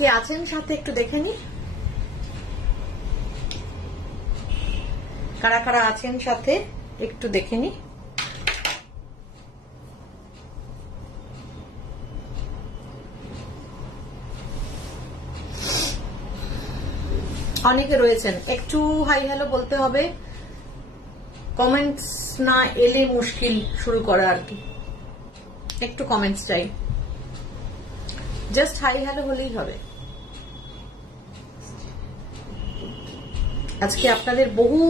কে আছেন সাথে একটু দেখে নি, কারা কারা আছেন সাথে একটু দেখে নি। অনেকে রয়েছেন, একটু হাই হ্যালো বলতে হবে, কমেন্টস না এলে মুশকিল শুরু করা আর কি। একটু কমেন্টস চাই, জাস্ট হাই হ্যালো হলেই হবে। আজকে আপনাদের বহু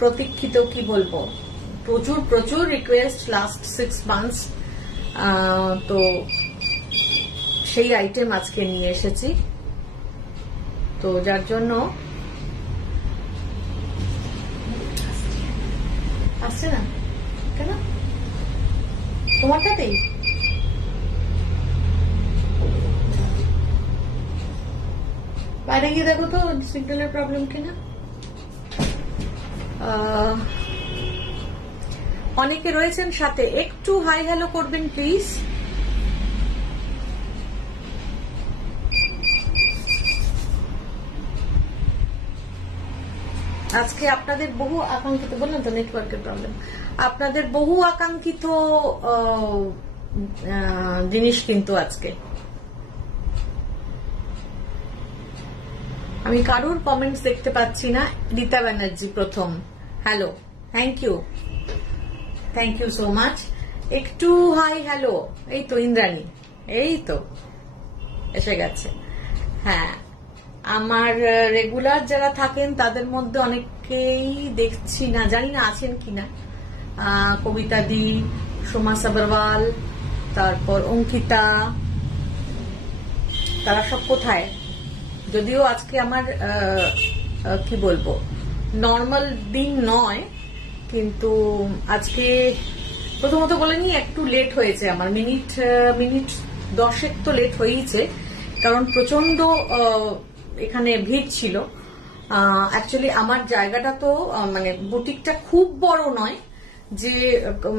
প্রতীক্ষিত, কি বলবো, প্রচুর প্রচুর রিকোয়েস্ট লাস্ট 6 মান্থস, তো সেই আইটেম আজকে নিয়ে এসেছি। তো যার জন্য আসছে না কেন তোমারটাতেই? বাইরে গিয়ে দেখো তো সিগন্যালের প্রবলেম কিনা। অনেকে রয়েছেন সাথে, একটু হাই হ্যালো করবেন প্লিজ। আজকে আপনাদের বহু আকাঙ্ক্ষিত, বললাম তো নেটওয়ার্কের প্রবলেম, আপনাদের বহু আকাঙ্ক্ষিত জিনিস কিন্তু আজকে। আমি কারুর কমেন্টস দেখতে পাচ্ছি না। রীতা ব্যানার্জি প্রথম, hello, thank you so much. একটু হাই হ্যালো। এই তো ইন্দ্রাণী, এই তো এসে গেছে। হ্যাঁ, আমার রেগুলার যারা থাকেন তাদের মধ্যে অনেকেই দেখছি না, জানি না আছেন কিনা। কবিতা দি, সোমা সাবরওয়াল, তারপর অঙ্কিতা, তারা সব কোথায়? যদিও আজকে আমার কি বলবো, নর্মাল দিন নয়, কিন্তু আজকে প্রথমত বলে নি একটু লেট হয়েছে আমার, মিনিট 10 তো লেট হয়েছে, কারণ প্রচন্ড এখানে ভিড় ছিল। অ্যাকচুয়ালি আমার জায়গাটা তো মানে বুটিকটা খুব বড় নয় যে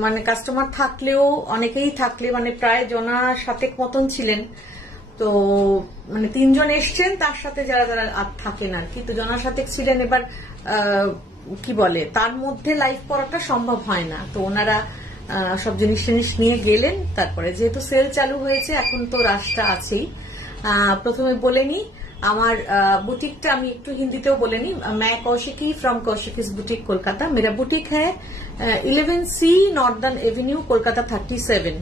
মানে কাস্টমার থাকলেও, অনেকেই থাকলে মানে প্রায় জনা 7 মতন ছিলেন, তো মানে 3 জন এসছেন, তার সাথে যারা যারা থাকেন আর কি, তো জনা 7 ছিলেন। এবার কি বলে, তার মধ্যে লাইভ করাটা সম্ভব হয় না, তো ওনারা সব জিনিস নিয়ে গেলেন। তারপরে যেহেতু সেল চালু হয়েছে, এখন তো রাশটা আছেই। প্রথমে বলে নি আমার বুটিকটা, আমি একটু হিন্দিতেও বলে নি। मैं कौशिकी फ्रॉम कौशिकीज बुटीक कोलकाता। मेरा बुटीक है 11C नॉर्दर्न एवेन्यू कोलकाता 37।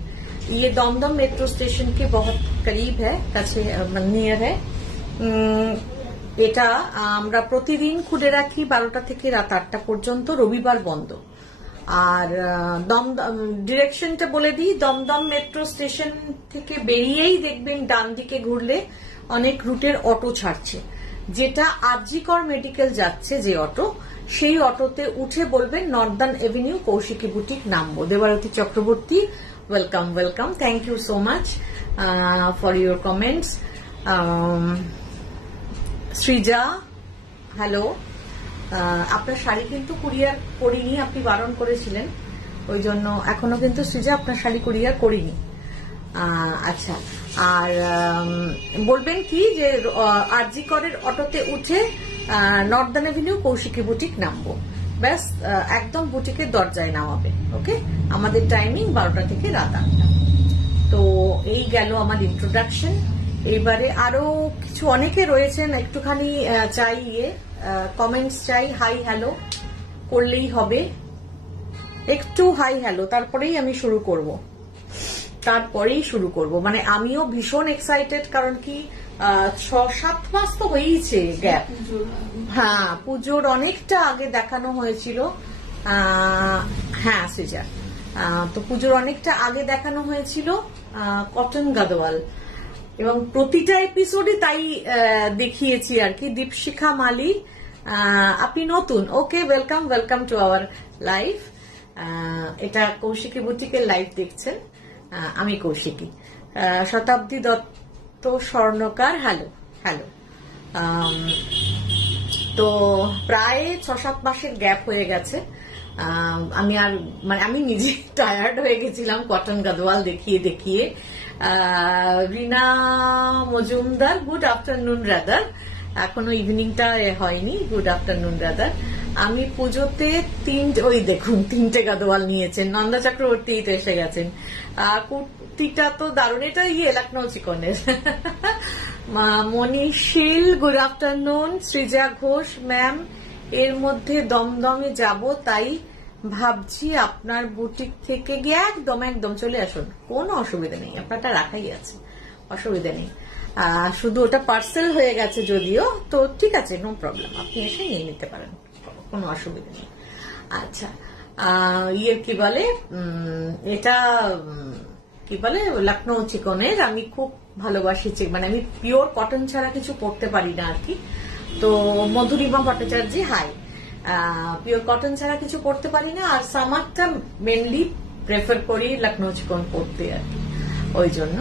ये दमदम मेट्रो स्टेशन के बहुत करीब है, কাছে নিয়ার है। এটা আমরা প্রতিদিন খুলে রাখি 12টা থেকে রাত 8টা পর্যন্ত, রবিবার বন্ধ। আর ডিরেকশনটা বলে দিই, দমদম মেট্রো স্টেশন থেকে বেরিয়েই দেখবেন ডান দিকে ঘুরলে অনেক রুটের অটো ছাড়ছে, যেটা আরজিকর মেডিকেল যাচ্ছে যে অটো, সেই অটোতে উঠে বলবেন নর্দার্ন এভিনিউ কৌশিকী বুটিক নামবো। Debarati Chakraborty, welcome, thank you so much for your comments. Srija, hello. আপনার শাড়ি কিন্তু কুরিয়ার করিনি, আপনি বারণ করেছিলেন, ওই জন্য এখনো কিন্তু সৃজা আপনার শাড়ি কুরিয়ার করিনি। আচ্ছা, আর বলবেন কি যে আরজি করের অটোতে উঠে নর্দার্ন এভিনিউ কৌশিকী বুটিক নামবো, ব্যাস, একদম বুটিকের দরজায় নামাবে। ওকে, আমাদের টাইমিং 12টা থেকে রাত 8টা। তো এই গেল আমার ইন্ট্রোডাকশন। এইবারে আরো কিছু অনেকে রয়েছেন, একটুখানি চাই কমেন্টস চাই, হাই হ্যালো করলেই হবে, একটু হাই হ্যালো, তারপরেই আমি শুরু করব। মানে আমিও ভীষণ এক্সাইটেড, কারণ কি 6-7 মাস তো হয়েইছে গ্যাপ। হ্যাঁ, পুজোর অনেকটা আগে দেখানো হয়েছিল। হ্যাঁ সৃজা, তো পুজোর অনেকটা আগে দেখানো হয়েছিল কটন গাদওয়াল, এবং প্রতিটা এপিসোডে তাই দেখিয়েছি আর কি। দীপশিখা মালি, আপনি নতুন, ওকে, ওয়েলকাম টু আওয়ার লাইভ। এটা কৌশিকী বুটিকের লাইভ দেখছেন, আমি কৌশিকী। শতাব্দী দত্ত স্বর্ণকার, হ্যালো। তো প্রায় 6-7 মাসের গ্যাপ হয়ে গেছে। আমি আর মানে আমি নিজে টায়ার্ড হয়ে গেছিলাম কটন গাদওয়াল দেখিয়ে। রিনা মজুমদার, গুড আফটারনুন রাদার, এখনো ইভিনিংটা হয়নি, গুড আফটারনুন রাদার। আমি পুজোতে ওই দেখুন 3টে গাদোয়াল নিয়েছেন, নন্দা চক্রবর্তী তো এসে গেছেন। কুর্তিটা তো দারুণ, এটা লখনৌ চিকনের। Manisheel, good afternoon. Srija Ghosh, ma'am এর মধ্যে দমদমে যাব, তাই ভাবছি আপনার বুটিক থেকে গিয়ে একদম চলে আসুন, কোনো অসুবিধা নেই, আপনারটা রাখাই আছে, অসুবিধা নেই। শুধু ওটা পার্সেল হয়ে গেছে যদিও, তো ঠিক আছে, নো প্রবলেম, আপনি এসে নিয়ে নিতে পারেন, কোনো অসুবিধা নেই। আচ্ছা, কি বলে, এটা কি বলে লখনৌ চিকনের, আমি খুব ভালোবাসি, মানে আমি পিওর কটন ছাড়া কিছু পরতে পারি না আর কি। তো Madhurima Bhattacharya, hi. Pure cotton ছাড়া কিছু পরতে পারি না, আর সামারটা মেনলি প্রেফার করি লখনৌ চিকন পরতে আর কি, ওই জন্য।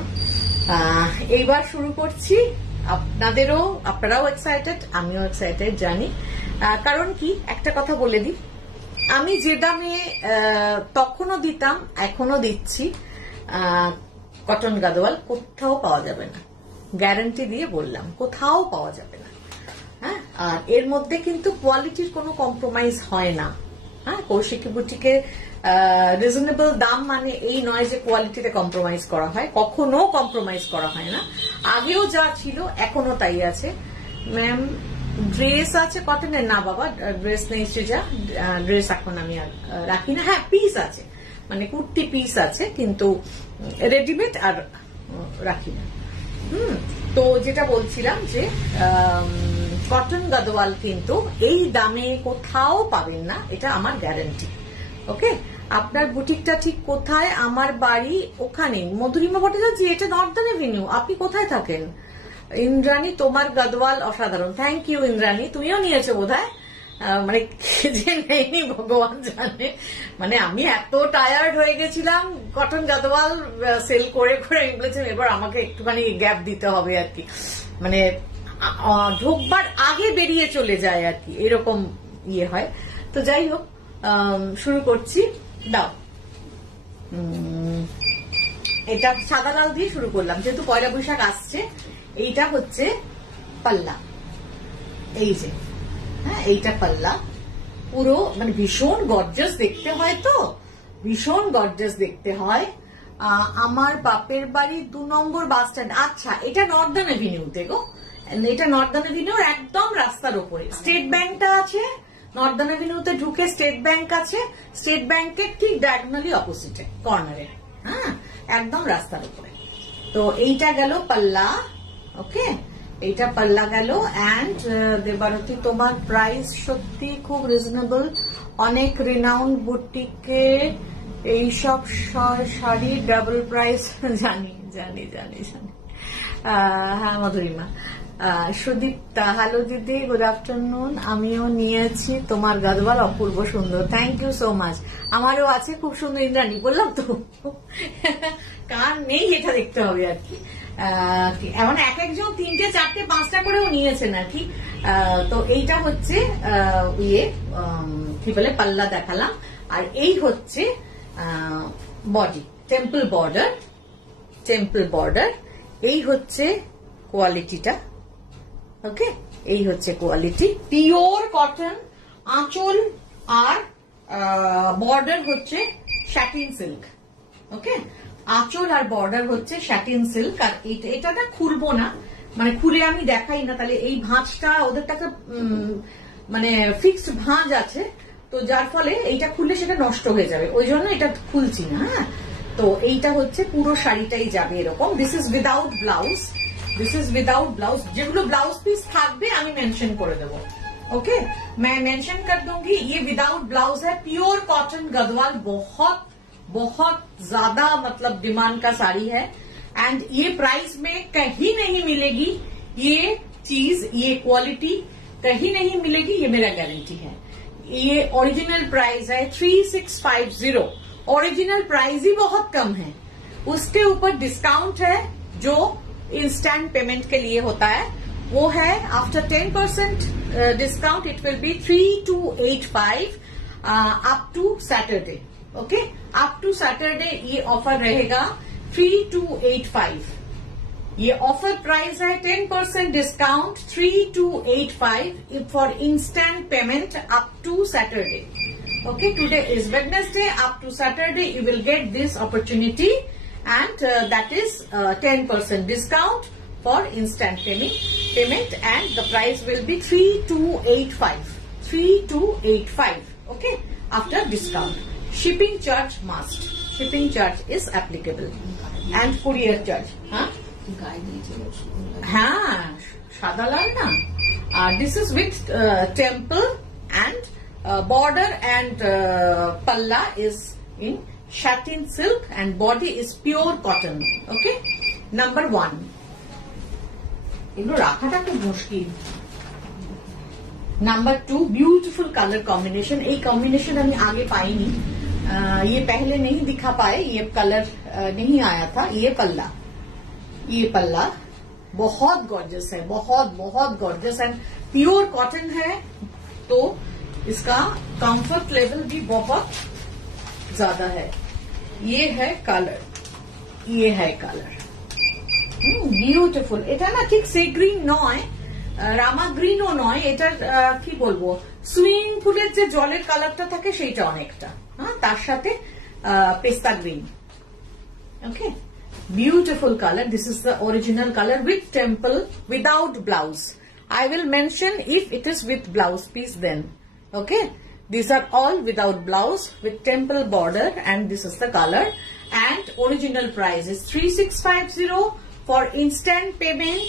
এইবার শুরু করছি, আপনারাও এক্সাইটেড, আমিও এক্সাইটেড জানি। কারণ কি, একটা কথা বলে দিই, আমি যে দামে তখনও দিতাম এখনো দিচ্ছি কটন গাদোয়াল, কোথাও পাওয়া যাবে না, গ্যারান্টি দিয়ে বললাম, কোথাও পাওয়া যাবে না। হ্যাঁ, আর এর মধ্যে কিন্তু কোয়ালিটির কোনো কম্প্রোমাইজ হয় না। হ্যাঁ, কৌশিকী বুটিকে রিজনেবল দাম মানে এই নয় যে কোয়ালিটিতে কম্প্রোমাইজ করা হয়, কখনো কম্প্রোমাইজ করা হয় না। আগেও যা ছিল এখনো তাই আছে। ম্যাম ড্রেস আছে কটনের? না বাবা, ড্রেস নেই সৃজা, ড্রেস এখন আমি আর রাখি না। হ্যাঁ, পিস আছে, মানে কুর্তি পিস আছে, কিন্তু রেডিমেড আর রাখি না। তো যেটা বলছিলাম যে কটন গাদোয়াল কিন্তু এই দামে কোথাও পাবেন না, এটা আমার গ্যারান্টি। ওকে, আপনার বুটিকটা ঠিক কোথায়? আমার বাড়ি ওখানে। মধুরিমা ভট্টাচার্য, এটা নর্দার্ন এভিনিউ। আপনি কোথায় থাকেন? ইন্দ্রাণী, তোমার গাদোয়াল অসাধারণ। থ্যাংক ইউ ইন্দ্রাণী, তুমিও নিয়েছো বোধহয়, মানে যে নেয়নি ভগবান জানে। মানে আমি এত টায়ার্ড হয়ে গেছিলাম কটন গাদোয়াল সেল করে করে, বলেছেন এবার আমাকে একটুখানি গ্যাপ দিতে হবে আর কি, মানে ঢোকবার আগে বেরিয়ে চলে যায় আর কি, এরকম হয়। তো যাই হোক, শুরু করছি। দাও, এটা সাদা লাল দিয়ে শুরু করলাম, যেহেতু পয়লা বৈশাখ আসছে। এইটা হচ্ছে পাল্লা, এই যে, হ্যাঁ এইটা পাল্লা, পুরো মানে ভীষণ গর্জাস দেখতে হয়, তো ভীষণ গর্জাস দেখতে হয়। আমার বাপের বাড়ি 2 নম্বর বাস স্ট্যান্ড। আচ্ছা, এটা নর্দার্ন এভিনিউতে গো, এটা নর্দার্ন এভিনিউর একদম রাস্তার উপরে স্টেট ব্যাংকটা আছে। নর্দার্ন এভিনিউতে ঢুকে স্টেট ব্যাংক আছে, স্টেট ব্যাংকের ঠিক ডায়াগোনালি অপোজিটে কর্নারে, হ্যাঁ, একদম রাস্তার উপরে। তো এইটা গেল পাল্লা। ওকে, এইটা পাল্লা গেল। অ্যান্ড দেবারতী, তোমার প্রাইস সত্যি খুব রিজনেবল, অনেক রিনাউন্ড বুটিকে এইসব শাড়ি ডাবল প্রাইস। জানি জানি জানি জানি। হ্যাঁ মধুরিমা। সুদীপ্তা, হ্যালো দিদি, গুড আফটারনুন। আমিও নিয়েছি তোমার গাদোয়াল, অপূর্ব সুন্দর। থ্যাংক ইউ সো মাচ, আমারও আছে খুব সুন্দর। ইন্দ্রাণী, বললাম তো কার নেই, এটা দেখতে হবে আর কি। এমন এক একজন 3টে 4টে 5টা করেও নিয়েছেন আর কি। তো এইটা হচ্ছে কি বলে পাল্লা দেখালাম, আর এই হচ্ছে বডি, টেম্পল বর্ডার। এই হচ্ছে কোয়ালিটিটা। ওকে, এই হচ্ছে কোয়ালিটি, পিওর কটন, আঁচল আর বর্ডার হচ্ছে স্যাটিন সিল্ক। ওকে, আঁচল আর বর্ডার হচ্ছে স্যাটিন সিল্ক। আর এটা না খুলবো না, মানে খুলে আমি দেখাই না, তাহলে এই ভাঁজটা ওদের টাকা মানে ফিক্সড ভাঁজ আছে, তো যার ফলে এইটা খুললে সেটা নষ্ট হয়ে যাবে, ওই জন্য এটা খুলছি না। হ্যাঁ, তো এইটা হচ্ছে পুরো শাড়িটাই যাবে এরকম। দিস ইজ উইদাউট ব্লাউজ, যেগুলো ব্লাউজ পিস থাকবে আমি মেনশন করে দেবো। ओके, मैं मेंशन कर दूंगी। ये विदाउट ब्लाउज है, प्योर कॉटन गदवाल, बहुत ज्यादा मतलब डिमांड का साड़ी है। एंड ये प्राइस में कहीं नहीं मिलेगी, ये चीज, ये क्वालिटी कहीं नहीं मिलेगी, ये मेरा गारंटी है। ये ओरिजिनल प्राइस है 3650। ओरिजिनल प्राइस ही बहुत कम है, उसके ऊपर डिस्काउंट है जो इंस्टेंट पेमेंट के लिए होता है, वो है after 10% discount it will be 3285 up to Saturday. Okay, up to Saturday ये ऑफर रहेगा 3285. ये ऑफर प्राइस है 10% discount 3285 for instant payment up to Saturday. Okay, today is Wednesday. Up to Saturday, you will get this opportunity, and that is 10% discount for instant payment, and the price will be 3285. 3285. Okay, after discount. Shipping charge must. Shipping charge is applicable, and courier charge. Shada lal na. This is with temple and. Border and palla is in satin silk and body is pure cotton. Okay, number 1. इनको राखाटा खूब मुश्किल. Number 2, beautiful color combination. एक combination हमें आगे पाई नहीं. ये पहले नहीं दिखा पाए. ये कलर नहीं आया था. ये पल्ला बहुत गॉर्जियस है. बहुत गॉर्जियस एंड प्योर कॉटन है. तो इसका कंफर्ट लेवल भी बहुत ज्यादा है. ये है कलर. বিউটিফুল. এটা না ঠিক সে গ্রিন নয়, রামা গ্রিনও নয়. এটার কি বলবো, সুইমিং পুলের যে জলের কালারটা থাকে সেইটা অনেকটা. তার সাথে পেস্তা green. Okay, beautiful colour. This is the original colour with temple, without blouse. I will mention if it is with blouse piece then. Okay, these are all without blouse with temple border, and this is the color. And original price is 3650. For instant payment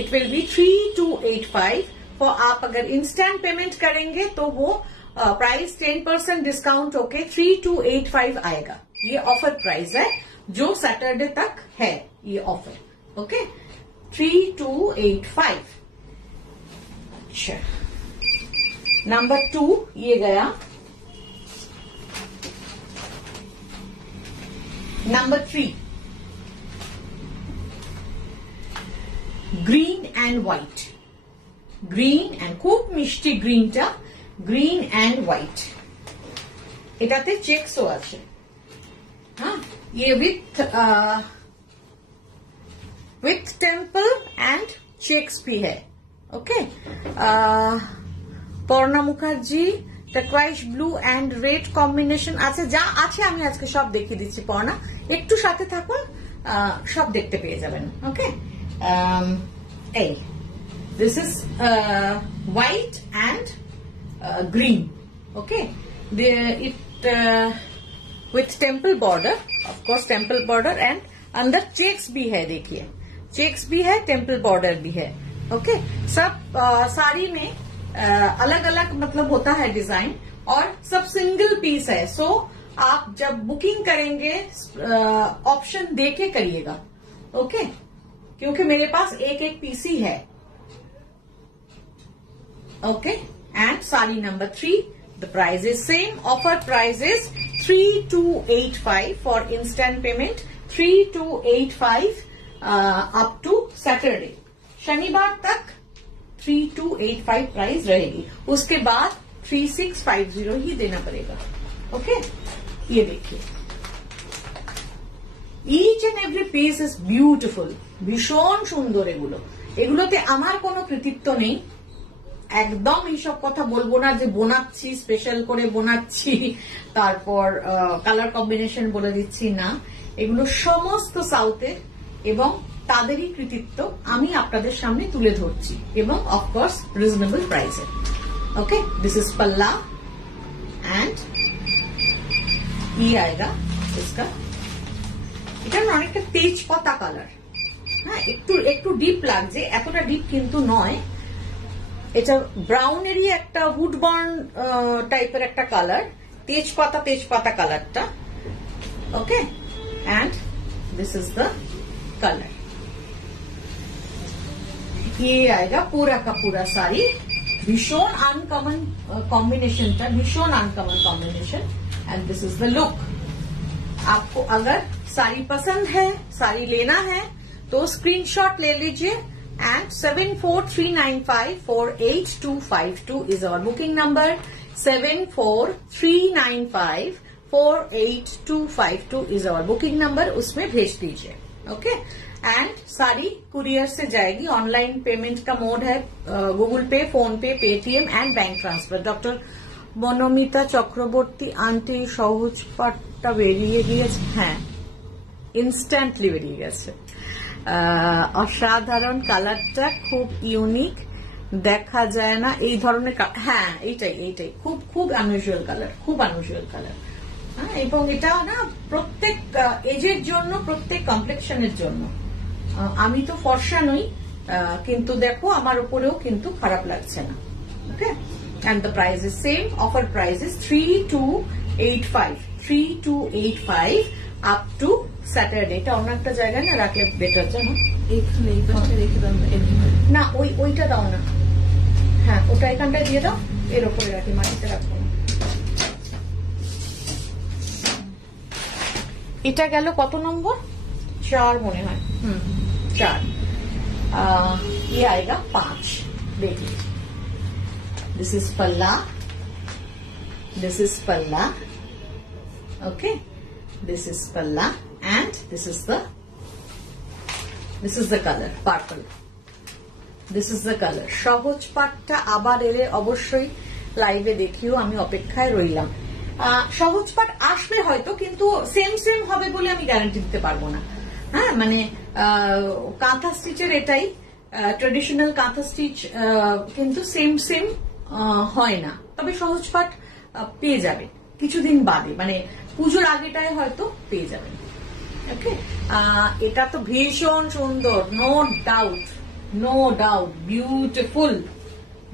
it will be 3285. For आप अगर instant payment करेंगे तो वो price 10% discount होके 3285 आएगा. ये offer price है जो सैटरडे तक है ये ऑफर. ओके, 3285. नंबर 2 ये गया. Number 3 green and white. Green and खूब मिष्टी ग्रीनটা ग्रीन एंड व्हाइट. এটাতে চেকসও আছে. ये विथ टेम्पल एंड चेक्स भी है. Okay, Parna Mukherjee turquoise blue and red combination আছে. যা আছে আমি আজকে সব দেখিয়ে দিচ্ছি. পর্ণা একটু সাথে থাকুন, সব দেখতে পেয়ে যাবেন. ওকে, এই this is white and green. Okay, it with temple border, of course temple border, and अंदर चेक्स भी है. देखिए चेक्स भी है, टेम्पल बॉर्डर भी है. ओके, सब साड़ी में अलग अलग मतलब होता है डिजाइन, और सब सिंगल पीस है. सो आप जब बुकिंग करेंगे ऑप्शन देके करिएगा. ओके, क्योंकि मेरे पास एक पीस ही है. Okay, and sari number 3, the price is same. Offer price is 3285 for instant payment. 3285 up to Saturday. शनिवार तक 3285 प्राइस रहेगी. उसके बाद 3650 ही देना पड़ेगा. ओके, ये देखिए each and every piece is beautiful. ভীষণ সুন্দর. এগুলোতে আমার কোনো কৃতিত্ব নেই. একদম এইসব কথা বলবো না যে বোনাচ্ছি, স্পেশাল করে বোনাচ্ছি, তারপর কালার কম্বিনেশন বলে দিচ্ছি না. এগুলো সমস্ত সাউথের এবং তাদেরই কৃতিত্ব আমি আপনাদের সামনে তুলে ধরছি, এবং অফকোর্স রিজনেবল প্রাইসে. ओके, दिस इज पल्ला एंड ये आएगा इसका. এটা অনেকটা তেজপাতা কালার. হ্যাঁ, একটু ডিপ লাগছে, এতটা ডিপ কিন্তু নয়. এটা ব্রাউনেরই একটা উডবার্ন টাইপের একটা কালার. তেজপাতা কালারটা. Okay, and this is the colour. ये आएगा पूरा का पूरा साड़ी. भीषण अनकॉमन कॉम्बिनेशन था, भीषण uncommon combination, and this is the look. आपको अगर साड़ी पसंद है, साड़ी लेना है, तो स्क्रीनशॉट ले लीजिए. And 743954822 is our booking number. 74395 48252 is our booking number, उसमें भेज दीजिए. ओके. एंड सारी कुरियर से जाएगी. ऑनलाइन पेमेंट का मोड है Google Pay, PhonePe, Paytm and bank transfer. Doctor Banamita Chakraborty aunty, সহজ পাটটা বেরিয়ে গিয়েছে. হ্যাঁ, ইনস্ট্যান্টলি বেরিয়ে গেছে. অসাধারণ, কালারটা খুব ইউনিক, দেখা যায় না এই ধরনের. হ্যাঁ, এইটাই খুব খুব আনইউজুয়াল কালার, খুব আনইউজুয়াল কালার. হ্যাঁ, এবং এটা না প্রত্যেক এজের জন্য, প্রত্যেক কমপ্লেক্সনের জন্য. আমি তো ফর্সা নই, কিন্তু দেখো আমার উপরেও কিন্তু খারাপ লাগছে না. ওকে. And the price is same. Offer price is 3285 up to Saturday. এটা অন্য একটা জায়গায় না রাখলে বেটার, জানো? এইখানে এই পাশে রেখে দাও না, ওইটা দাও না. হ্যাঁ, ওটা এখানটায় দিয়ে দাও, এর উপরে রাখি, মাটিতে রাখবো না. এটা গেল কত নম্বর? 4 মনে হয়. 4. ये आएगा 5. देखिए, this is palla, this is palla, okay, this is palla, and this is the color purple. This is the color. সহজ পাটটা আবার এলে অবশ্যই লাইভে দেখিও, আমি অপেক্ষায় রইলাম. সহজ পাট আসবে হয়তো, কিন্তু সেম হবে বলে আমি গ্যারান্টি দিতে পারবো না. হ্যাঁ, মানে কাঁথা স্টিচের এটাই ট্রেডিশনাল কাঁথা স্টিচ, কিন্তু সেম হয় না. তবে সহজ পাট পেয়ে যাবে কিছুদিন বাদে, মানে পুজোর আগেটায় হয়তো পেয়ে যাবেন. ওকে. এটা তো ভীষণ সুন্দর, নো ডাউট,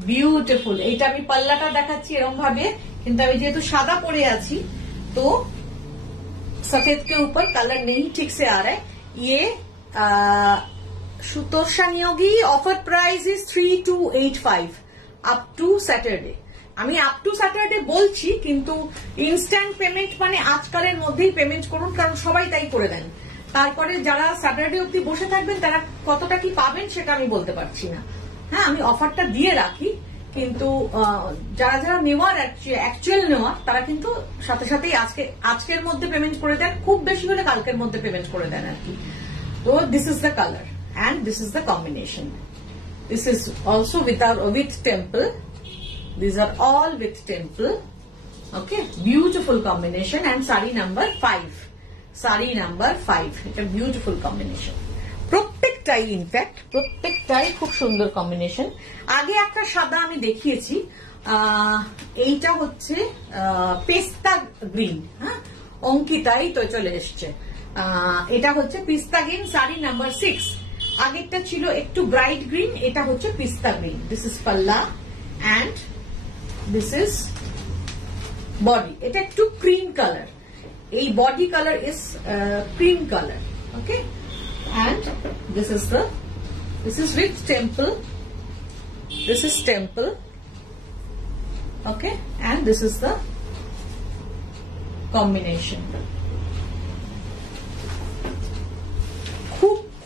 বিউটিফুল. এইটা আমি পাল্লাটা দেখাচ্ছি এরকম ভাবে, কিন্তু আমি যেহেতু সাদা পরে আছি তো सफेद के ऊपर कलर नहीं ठीक से आ रहा है. ये Sutosha Niyogi. Offer price is 3285 up to Saturday. আমি আপ টু স্যাটারডে বলছি, কিন্তু ইনস্ট্যান্ট পেমেন্ট মানে আজকালের মধ্যেই পেমেন্ট করুন, কারণ সবাই তাই করে দেন. তারপরে যারা স্যাটারডে অব্দি বসে থাকবেন তারা কতটা কি পাবেন সেটা আমি বলতে পারছি না. হ্যাঁ, আমি অফারটা দিয়ে রাখি, কিন্তু যারা নেওয়ার অ্যাকচুয়াল নেওয়ার তারা কিন্তু সাথে সাথেই আজকের মধ্যে পেমেন্ট করে দেন, খুব বেশি হলে কালকের মধ্যে পেমেন্ট করে দেন আর কি. তো this is the colour and this is the combination. This is also with temple. These are all with temple. Okay, beautiful combination. And sari number 5. It's a beautiful combination. প্রত্যেকটাই ইনফ্যাক্ট প্রত্যেকটাই খুব সুন্দর combination. আগে একটা সাদা আমি দেখিয়েছি, এইটা হচ্ছে পেস্তা গ্রিন. হ্যাঁ, অঙ্কিতাই তো চলে এসছে. এটা হচ্ছে পিস্তা গ্রিন, সারি নাম্বার 6. আগেরটা ছিল একটু ব্রাইট গ্রিন, এটা হচ্ছে পিস্তা গ্রিন. দিস ইজ পাল্লা অ্যান্ড দিস ইজ বডি. এটা একটু ক্রিম কালার, এই body colour is cream colour. Okay. And this is with temple. This is temple. Okay. And this is the combination.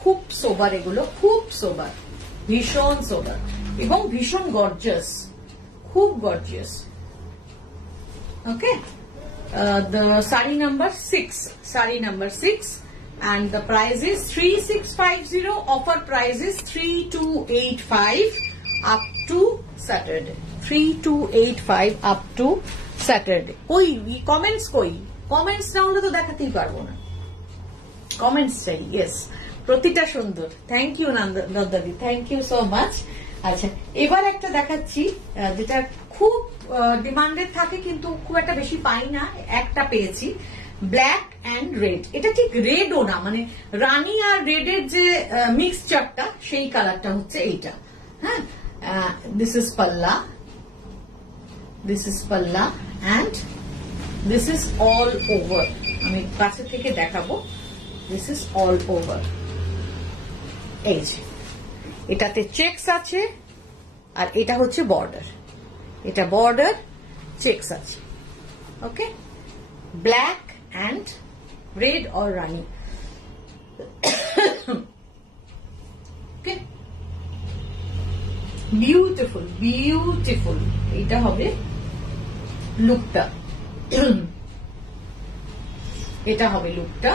খুব সোবার, এগুলো খুব সোবার, ভীষণ সোবার এবং ভীষণ গর্জিয়াস, খুব gorgeous. Okay. The sari number 6 and the price is 3650. Offer price is 3285 up to Saturday. 3285 up to Saturday. কই comments না হলে তো দেখাতেই পারবো না. কমেন্টস চাই. ইয়েস, প্রতিটা সুন্দর. থ্যাংক ইউ নন্দাদি, থ্যাংক ইউ সো মাচ. আচ্ছা, এবার একটা দেখাচ্ছি যেটা খুব ডিমান্ডেড থাকে, কিন্তু খুব একটা বেশি পাই না. একটা পেয়েছি, ব্ল্যাক অ্যান্ড রেড. এটা ঠিক রেডও না, মানে রানী আর রেডের যে মিক্সচারটা, সেই কালারটা হচ্ছে এইটা. হ্যাঁ, দিস ইজ পাল্লা, and this is all over. আমি কাছে থেকে দেখাবো. This is all over. এই যে এটাতে চেকস আছে, আর এটা হচ্ছে বর্ডার. এটা বর্ডার, চেকস আছে. Okay. Black and red or rani. Okay. Beautiful. এটা হবে লুকটা. এটা হবে লুকটা,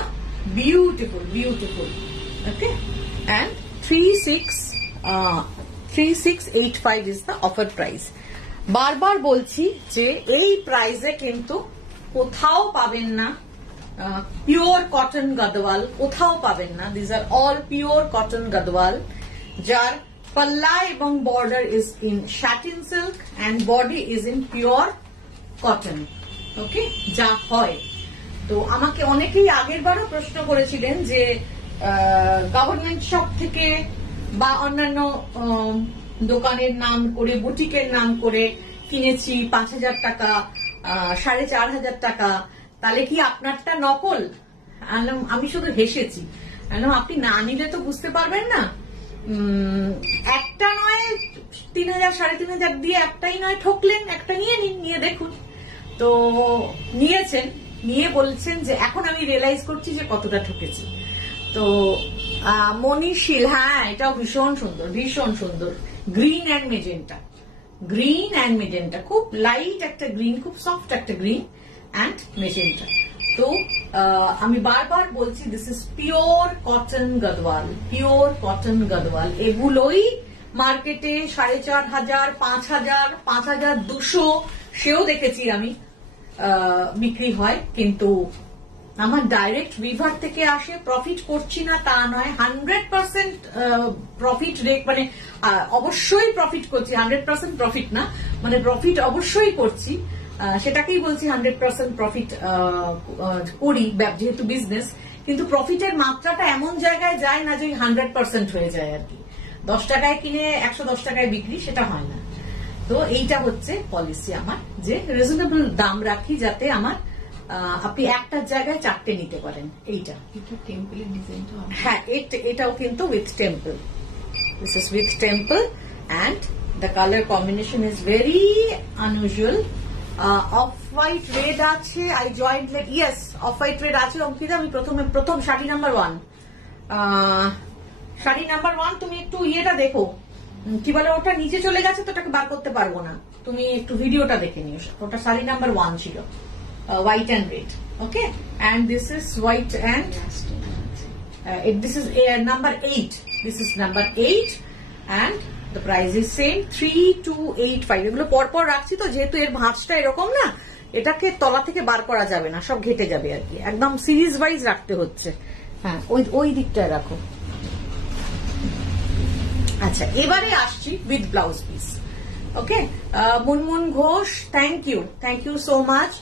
beautiful beautiful. Okay, and 3685 is the offer price. বারবার বলছি যে এই প্রাইসে কিন্তু কোথাও পাবেন না পিওর কটন গাদওয়াল, কোথাও পাবেন না। This are all pure cotton Gadwal, যার পাল্লা এবং border is in satin silk and body is in pure cotton. Okay, যা হয়। তো আমাকে অনেকেই আগের বারও প্রশ্ন করেছিলেন যে গভর্নমেন্ট শপ থেকে বা অন্যান্য দোকানের নাম করে, বুটিকের নাম করে কিনেছি 5,000 টাকা, 4,500 টাকা, তাহলে কি আপনারটা নকল? আমি শুধু হেসেছি। আপনি না নিলে তো বুঝতে পারবেন না। একটা নয় 3,000 3,500 দিয়ে একটাই নয় ঠকলেন, একটা নিয়ে নিন, নিয়ে দেখুন। তো নিয়েছেন, নিয়ে বলছেন যে এখন আমি রিয়েলাইজ করছি যে কতটা ঠকেছি। তো মনীষীল, হ্যাঁ এটাও ভীষণ সুন্দর, ভীষণ সুন্দর। Green and magenta, green and magenta, খুব লাইট একটা গ্রিন, খুব সফট একটা গ্রিন অ্যান্ড মেজেন্টা। তো আমি বারবার বলছি this is pure cotton Gadwal, pure cotton Gadwal. এগুলোই মার্কেটে 4,500, 5,000, 5,200 সেও দেখেছি আমি বিক্রি হয়। কিন্তু আমার ডাইরেক্ট উইভার থেকে আসে, প্রফিট করছি না তা নয়, 100% প্রফিট রেট, মানে অবশ্যই প্রফিট করছি, 100% প্রফিট না, মানে প্রফিট অবশ্যই করছি, সেটাকেই বলছি 100% প্রফিট করি যেহেতু বিজনেস। কিন্তু প্রফিটের মাত্রাটা এমন জায়গায় যায় না যে 100% হয়ে যায় আর কি। 10 টাকায় কিনে 110 টাকায় বিক্রি, সেটা হয় না। তো এইটা হচ্ছে পলিসি আমার, যে রিজনেবল দাম রাখি যাতে আমার আপনি একটার জায়গায় 4টে নিতে পারেন। এইটা টেম্পলের ডিজাইনটা, হ্যাঁ এটাও কিন্তু with temple, this is with temple and the colour combination is very unusual. Off white red আছে, I joined late, yes off white red আছে। অঙ্কিতা, আমি প্রথম শাড়ি নাম্বার 1, শাড়ি নাম্বার 1, তুমি একটু ইয়েটা দেখো, কি বলে ওটা নিচে চলে গেছে তো ওটাকে বার করতে পারবো না, তুমি একটু ভিডিওটা দেখে নিও। ওটা শাড়ি নাম্বার 1 ছিল, white and red. Okay, and this is white and this is number 8. This is number 8 and the price is same 3,285. এগুলো পরপর রাখছি তো, যেহেতু এর ভাঁজটা এরকম না, এটাকে তলা থেকে বার করা যাবে না, সব ঘেটে যাবে আর কি, একদম সিরিজ ওয়াইজ রাখতে হচ্ছে। হ্যাঁ ওই দিকটায় রাখো। আচ্ছা, এবারে আসছি with blouse piece. Okay, Munmun Ghosh, thank you so much.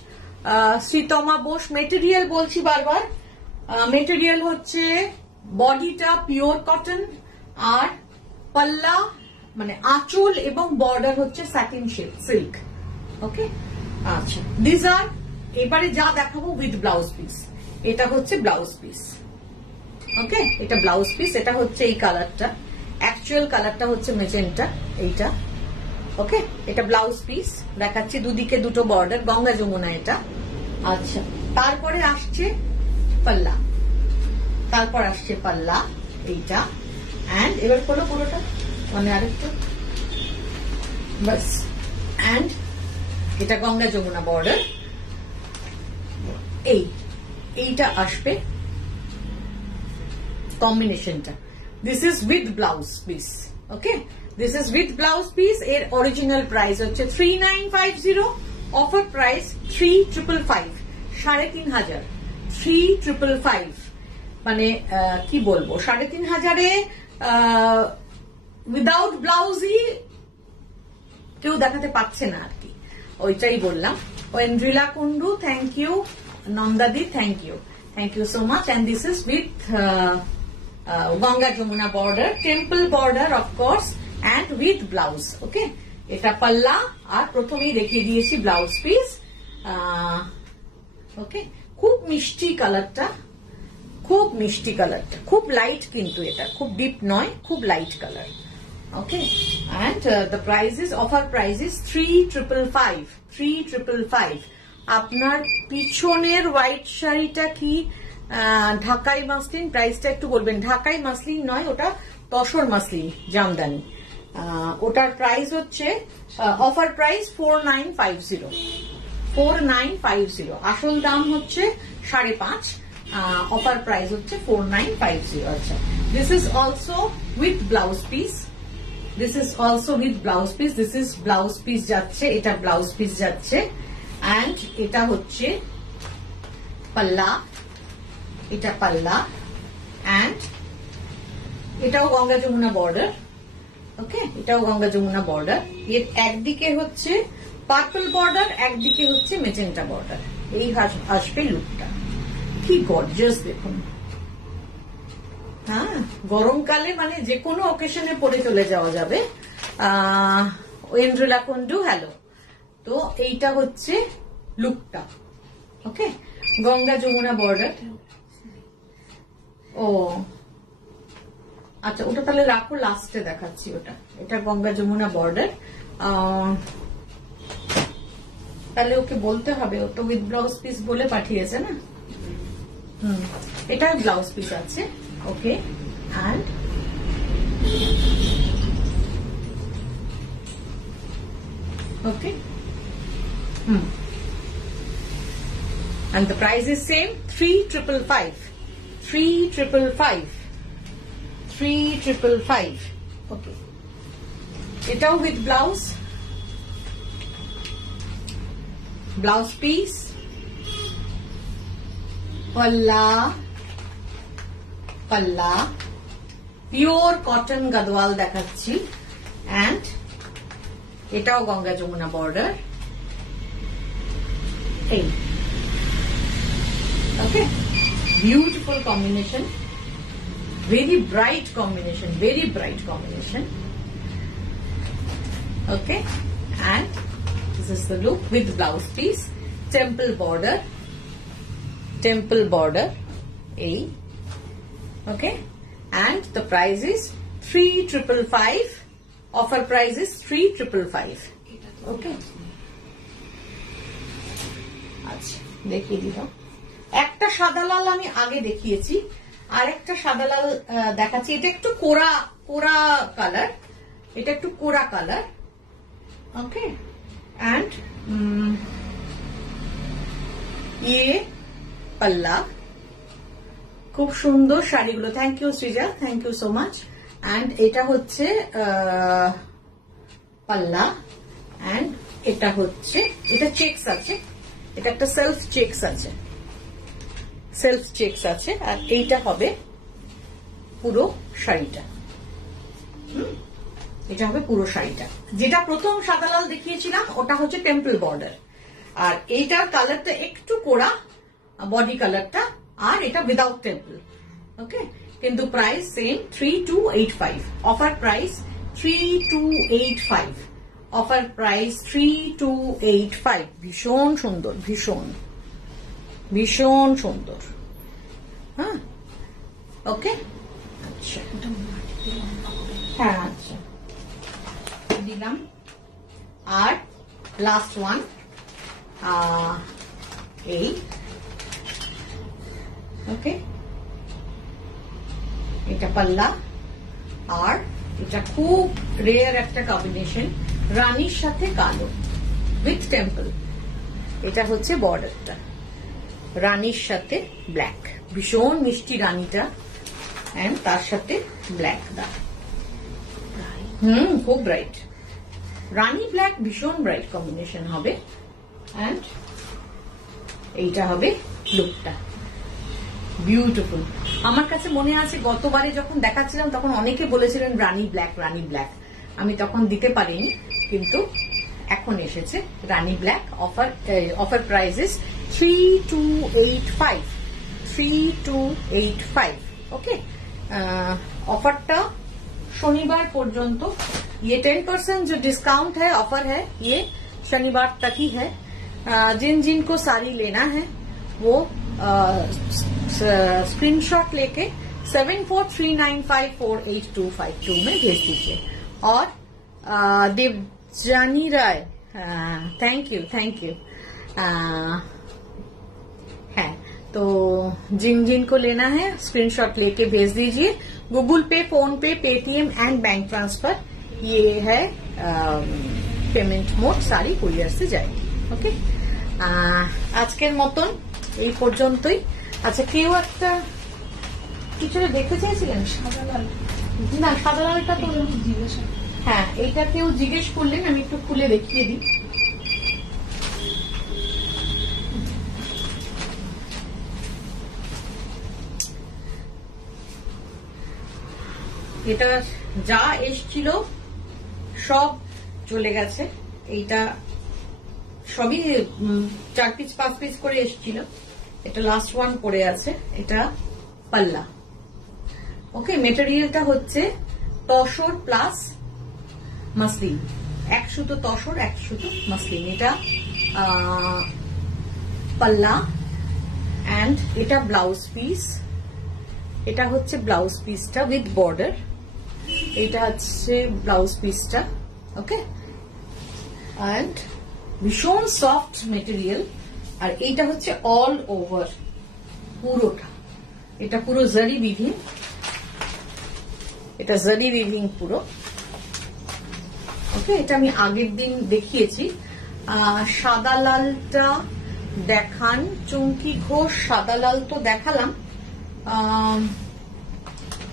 Sreetama Bose, material বলছি বারবার, মেটেরিয়াল হচ্ছে বডিটা পিওর কটন আর পাল্লা মানে আঁচল এবং বর্ডার হচ্ছে স্যাটিন সিল্ক। ওকে, আচ্ছা দিস আর, এবারে যা দেখাবো উইথ ব্লাউজ পিস। এটা হচ্ছে ব্লাউজ পিস। ওকে, এটা ব্লাউজ পিস, এটা হচ্ছে এই কালারটা, অ্যাকচুয়াল কালারটা হচ্ছে মেজেন্টা এইটা। ওকে, এটা ব্লাউজ পিস দেখাচ্ছি, দুদিকে দুটো বর্ডার, গঙ্গা যমুনা এটা। আচ্ছা, তারপরে আসছে পাল্লা, এইটা। অ্যান্ড এবার করো পুরোটা, মানে আরেকটা বাস। অ্যান্ড এটা গঙ্গা যমুনা বর্ডার, এইটা আসবে কম্বিনেশনটা। This is with blouse piece. Okay, this is with blouse piece. এর অরিজিনাল প্রাইস হচ্ছে 3,950, অফার প্রাইস 3,555, 3,500, 3,555। মানে কি বলবো, 3,500-এ উইদাউট ব্লাউজই কেউ দেখাতে পাচ্ছে না আর কি, ওইটাই বললাম। Oindrila Kundu, thank you. নন্দাদি, thank you so much. And this is with Ganga Jamuna border, temple border of course, and with blouse. Okay, এটা পাল্লা আর প্রথমেই দেখিয়ে দিয়েছি ব্লাউজ পিস। ওকে, খুব মিষ্টি কালারটা, খুব লাইট, কিন্তু এটা খুব ডিপ নয়, খুব light colour. Okay, and the price is, offer price is 3,555। আপনার পিছনের হোয়াইট শাড়িটা কি ঢাকাই মাসলিন? প্রাইসটা একটু বলবেন। ঢাকাই মাসলিন নয়, ওটা তসর মাসলিন জামদানি। ওটার প্রাইস হচ্ছে অফার প্রাইস 4,950, 4950। আসল দাম হচ্ছে 5.5, অফার প্রাইস হচ্ছে 4950। আচ্ছা, this is also with blouse piece, this is also with blouse piece, this is blouse piece যাচ্ছে, এটা ব্লাউজ পিস যাচ্ছে, অ্যান্ড এটা হচ্ছে পাল্লা, এটা পাল্লা, অ্যান্ড এটাও গঙ্গা যমুনা বর্ডার। ওকে, এটাও গঙ্গা যমুনা বর্ডার। এর একদিকে হচ্ছে পার্পল বর্ডার, একদিকে হচ্ছে মেজেন্টা বর্ডার। এই আসবে লুকটা, কি গর্জিয়াস দেখুন। হ্যাঁ, গরমকালে মানে যে কোনো অকেশনে পরে চলে যাওয়া যাবে। ওয়েন্দ্রলা কুন্ডু হ্যালো। তো এইটা হচ্ছে লুকটা। ওকে, গঙ্গা যমুনা বর্ডার। ও আচ্ছা, ওটা তাহলে রাখো, লাস্টে দেখাচ্ছি ওটা। এটা গঙ্গা যমুনা বর্ডার। তাহলে ওকে বলতে হবে, ও তো উইথ ব্লাউজ পিস বলে পাঠিয়েছে না। এটা ব্লাউজ পিস আছে। Okay, and okay, and the price is same, 3,555, 3,555, 3,555. Okay, এটাও with blouse, blouse piece, palla, palla, pure cotton gadwal দেখাচ্ছি, and এটাও গঙ্গা যমুনা বর্ডার। এই okay, beautiful combination, very bright combination, very bright combination. Okay, and this is the look with blouse piece, temple border, a. Okay, and the price is 3,555. Offer price is 3,555. Okay, আচ্ছা দেখিয়ে দিলাম। একটা সাদা লাল আমি আগে দেখিয়েছি, আর একটা সাদা লাল দেখাচ্ছি। এটা একটু কোরা কালার, এটা একটু কোরা কালার। ওকে, অ্যান্ড ইয়ে পাল্লা, খুব সুন্দর শাড়িগুলো। Thank you Srija, thank you so much. And এটা হচ্ছে পাল্লা, অ্যান্ড এটা হচ্ছে, এটা চেকস আছে, এটা একটা সেলফ চেকস আছে, সেলফ চেকস আছে। আর এইটা হবে পুরো শাড়িটা, এটা হবে পুরো শাড়িটা। যেটা প্রথম সাদা লাল দেখিয়েছিলাম ওটা হচ্ছে টেম্পল বর্ডার, আর এইটার কালারটা একটু কোরা বডি কালারটা, আর এটা উইদাউট টেম্পল। ওকে, কিন্তু price same 3,285। Offer price 3,285, offer price 3,285। ভীষণ সুন্দর, ভীষণ ভীষণ সুন্দর। হ্যাঁ, ওকে, আচ্ছা, হ্যাঁ আচ্ছা দিলাম। আর লাস্ট ওয়ান, এই ওকে, এটা পাল্লা, আর এটা খুব রেয়ার একটা কম্বিনেশন, রানীর সাথে কালো উইথ টেম্পল। এটা হচ্ছে বর্ডারটা, রানীর সাথে ব্ল্যাক, ভীষণ মিষ্টি রানীটা, এন্ড তার সাথে ব্ল্যাক দা। খুব ব্রাইট, রানী ব্ল্যাক ভীষণ ব্রাইট কম্বিনেশন হবে। এন্ড এইটা হবে লুকটা, বিউটিফুল। আমার কাছে মনে আছে গতবারে যখন দেখাচ্ছিলাম তখন অনেকে বলেছিলেন রানী ব্ল্যাক, রানী ব্ল্যাক। আমি তখন দিতে পারিনি, কিন্তু এখন এসেছে রানী ব্ল্যাক। Offer prices 3,285, 3,285। ওকে, ऑफरটা शनिवार पर्यंत। ये 10% जो डिस्काउंट है, ऑफर है, ये शनिवार तक ही है। जिनको साड़ी लेना है वो स्क्रीनशॉट लेके 7439548252 में भेज दीजिए। और देवजानी राय, थैंक यू, थैंक यू। है तो जिनको लेना है स्क्रीनशॉट लेके भेज दीजिए। Google Pay, PhonePe, Paytm and bank transfer, ये है पेमेंट मोड। सारी कुरियर से जाएगी। ओके, আজকের মতন এই পর্যন্তই। আচ্ছা, কেউ একটা কিছু দেখতে চাইছিলেন? সাদা লাল। না, সাদা লালটা তো জিজ্ঞাসা। হ্যাঁ, এটা কেউ জিজ্ঞেস করলেন, আমি একটু খুলে দেখিয়ে দিই। এটা যা এসছিল সব চলে গেছে। এইটা সবই 4 পিস 5 পিস করে এসছিল। এটা লাস্ট ওয়ান পড়ে আছে। এটা পাল্লা। ওকে, মেটেরিয়ালটা হচ্ছে তসর প্লাস মাসলিন, 1 সুতো তসর 1 সুতো মাসলিন। এটা পাল্লা অ্যান্ড এটা ব্লাউজ পিস। এটা হচ্ছে ব্লাউজ পিসটা উইথ বর্ডার। এটা হচ্ছে ব্লাউজ পিসটা। ওকে, অ্যান্ড ভীষণ সফট মেটেরিয়াল। আর এইটা হচ্ছে অল ওভার পুরোটা। এটা পুরো জারি উইভিং, এটা জারি উইভিং পুরো। ওকে, এটা আমি আগের দিন দেখিয়েছি। সাদা লালটা দেখান চুমকি ঘোষ। সাদা লাল তো দেখালাম,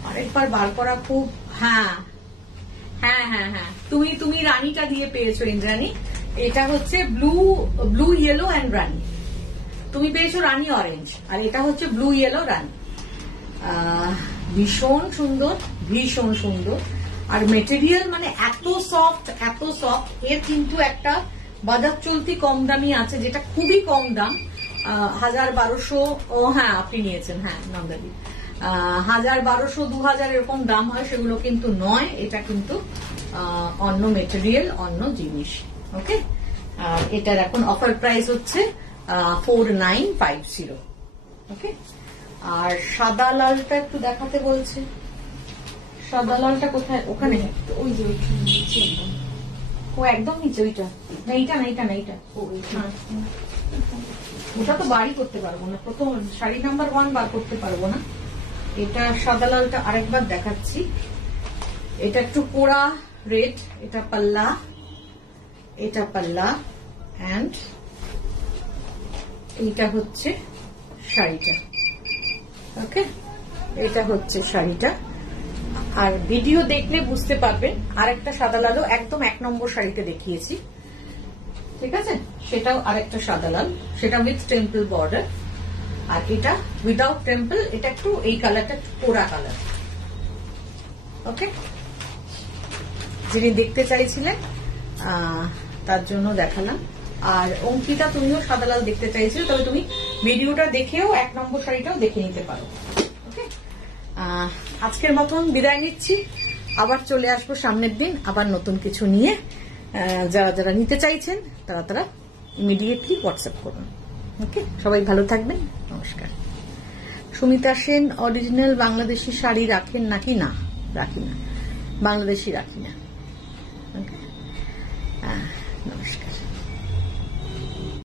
আরেকবার বার করা খুব। হ্যাঁ হ্যাঁ হ্যাঁ হ্যাঁ, তুমি রানীটা দিয়ে পেয়েছো ইন্দ্রাণী। এটা হচ্ছে ব্লু ইয়েলো অ্যান্ড রানী। তুমি পেয়েছো রানী অরেঞ্জ, আর এটা হচ্ছে ব্লু ইয়েলো রানী। ভীষণ সুন্দর, ভীষণ সুন্দর। আর মেটেরিয়াল মানে এত সফট, এত সফট। এর কিন্তু একটা বাজার চলতি কম দামি আছে, যেটা খুবই কম দাম, 1000-1200। ও হ্যাঁ, আপনি নিয়েছেন, হ্যাঁ নন্দাদি। 1000-1200-2000 এরকম দাম হয়, সেগুলো কিন্তু নয়। এটা কিন্তু অন্য মেটেরিয়াল, অন্য জিনিস। ওকে, আর এটার এখন অফার প্রাইস হচ্ছে 4950। ওকে, আর সাদা লালটা একটু দেখাতে বলছে। সাদা লালটা কোথায়? ওখানে, ওই যে নিচে একদম। ও একদম নিচে। ওইটা না, এইটা না, এইটা না, এইটা। ওটা তো বাড়ি করতে পারবো না, প্রথম শাড়ি নাম্বার 1 বার করতে পারবো না। এটা সাদা লালটা আরেকবার দেখাচ্ছি। এটা একটু পোড়া রেড। এটা পাল্লা, এটা পাল্লা অ্যান্ড এইটা হচ্ছে শাড়িটা। ওকে, এটা হচ্ছে শাড়িটা। আর ভিডিও দেখলে বুঝতে পারবেন, আরেকটা সাদা লালও একদম 1 নম্বর শাড়িতে দেখিয়েছি, ঠিক আছে? সেটাও আরেকটা সাদা লাল, সেটা উইথ টেম্পল বর্ডার। আর এটা উইদাউট টেম্পল। এটা একটু এই কালারটা পোড়া কালার। ওকে, যিনি দেখতে চাইছিলেন তার জন্য দেখালাম। আর অঙ্কিতা, তুমিও সাদা লাল দেখতে চাইছিলে, তবে তুমি ভিডিওটা দেখেও 1 নম্বর শাড়িটাও দেখে নিতে পারো। ওকে, আজকের মতন বিদায় নিচ্ছি। আবার চলে আসবো সামনের দিন, আবার নতুন কিছু নিয়ে। যারা যারা নিতে চাইছেন তারা ইমিডিয়েটলি হোয়াটসঅ্যাপ করুন। ওকে, সবাই ভালো থাকবেন, নমস্কার। সুমিতা সেন, অরিজিনাল বাংলাদেশি শাড়ি রাখেন নাকি? না, রাখি না, বাংলাদেশি রাখি না।